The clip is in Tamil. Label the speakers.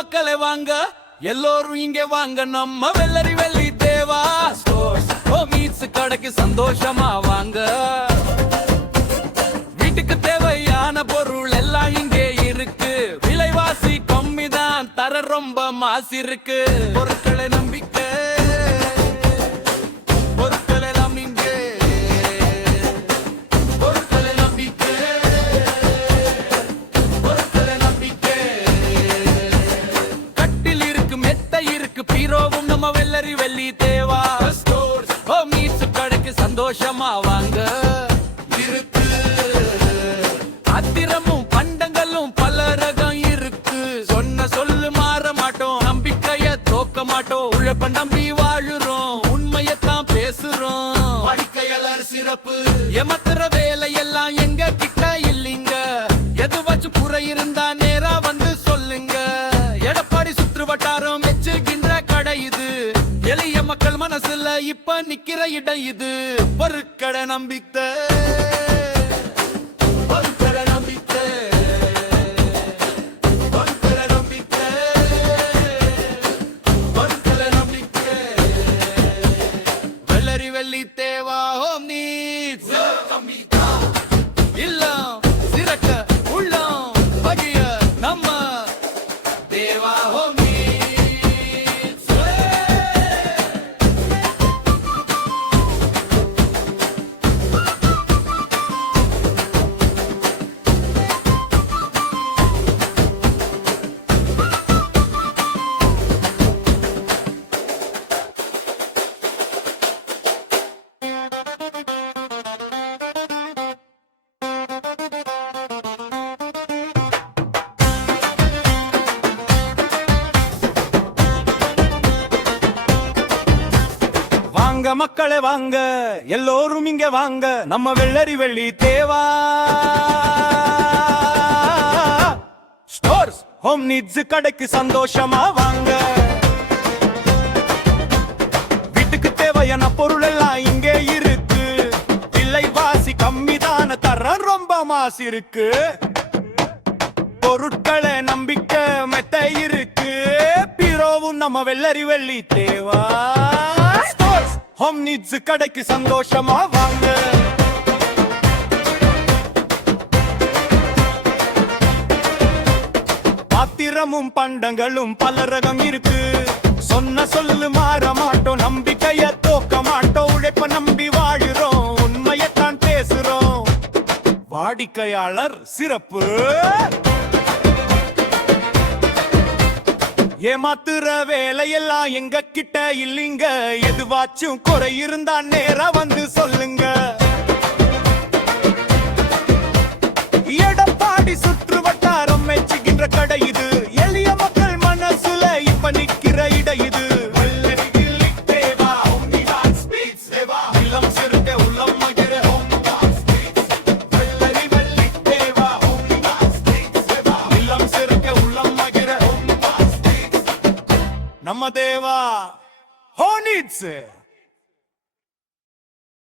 Speaker 1: மக்களை வாங்க எல்லோரும் இங்கே வாங்க. நம்ம வெள்ளரி வெள்ளி தேவா ஸ்டோர்ஸ் மீட்ஸ் கடைக்கு சந்தோஷமா வாங்க. வீட்டுக்கு தேவையான பொருள் எல்லாம் இங்கே இருக்கு. விலைவாசி கம்மி தான் தர ரொம்ப மாசு இருக்கு பொருட்களை இருக்கு பீரோவும் நம்ம வெள்ளரி வெள்ளி தேவா. ஓ மீட்ஸ் கடைக்கு சந்தோஷமா வாங்க. இருக்கு. அத்திரமும் பண்டங்களும் பல ரகம் இருக்கு. சொன்ன சொல்லு மாற மாட்டோம் நம்பிக்கைய தோக்க மாட்டோம். உழைப்ப நம்பி வாழுறோம் உண்மையத்தான் பேசுறோம். வாடிக்கையாளர் சிறப்பு. எமத்திர வேலையெல்லாம் எங்க கிட்ட இல்லைங்க. எது வச்சு குறை இருந்தா நேரா வந்து சொல்லுங்க. எடப்பாடி சுற்று வட்டாரம் மக்கள் மனசுல இப்ப நிக்கிற இடம் இது. பொருட்கடை நம்பிக்கை பொருட்கடை நம்பிக்கை பொருட்கடை நம்பிக்கை பொருட்கடை நம்பிக்கை வெள்ளரி வெள்ளி தேவா ஹோம் நீட்ஸ் இல்லம் சிறக்க.
Speaker 2: வாங்க மக்களே வாங்க எல்லோரும் இங்க வாங்க. நம்ம வெள்ளரி வெள்ளி தேவா. ஸ்டோர்ஸ் ஹோம் நீட்ஸ் கடைக்கு சந்தோஷமா வாங்க. வீட்டுக்கு தேவையான பொருள் எல்லாம் இங்கே இருக்கு. விலைவாசி கம்மிதான தரம் ரொம்ப மாசு இருக்கு. பொருட்களை நம்பிக்கை மெத்த இருக்கு. பிறவும் நம்ம வெள்ளரி வெள்ளி தேவா. ஹோம் நீட்ஸ் கடைக்கு சந்தோஷமா வாங்க பாத்திரமும் பண்டங்களும் பல ரகம் இருக்கு. சொன்ன சொல்லு மாற மாட்டோம் நம்பிக்கைய தோக்க மாட்டோம். உழைப்ப நம்பி வாழுறோம் உண்மையத்தான் பேசுறோம். வாடிக்கையாளர் சிறப்பு. ஏமாத்துற வேலையெல்லாம் எங்க கிட்ட இல்லைங்க. எதுவாச்சும் குறை இருந்தா நேரா வந்து சொல்லுங்க. நம்ம தேவா ஹோ நீட்ஸ்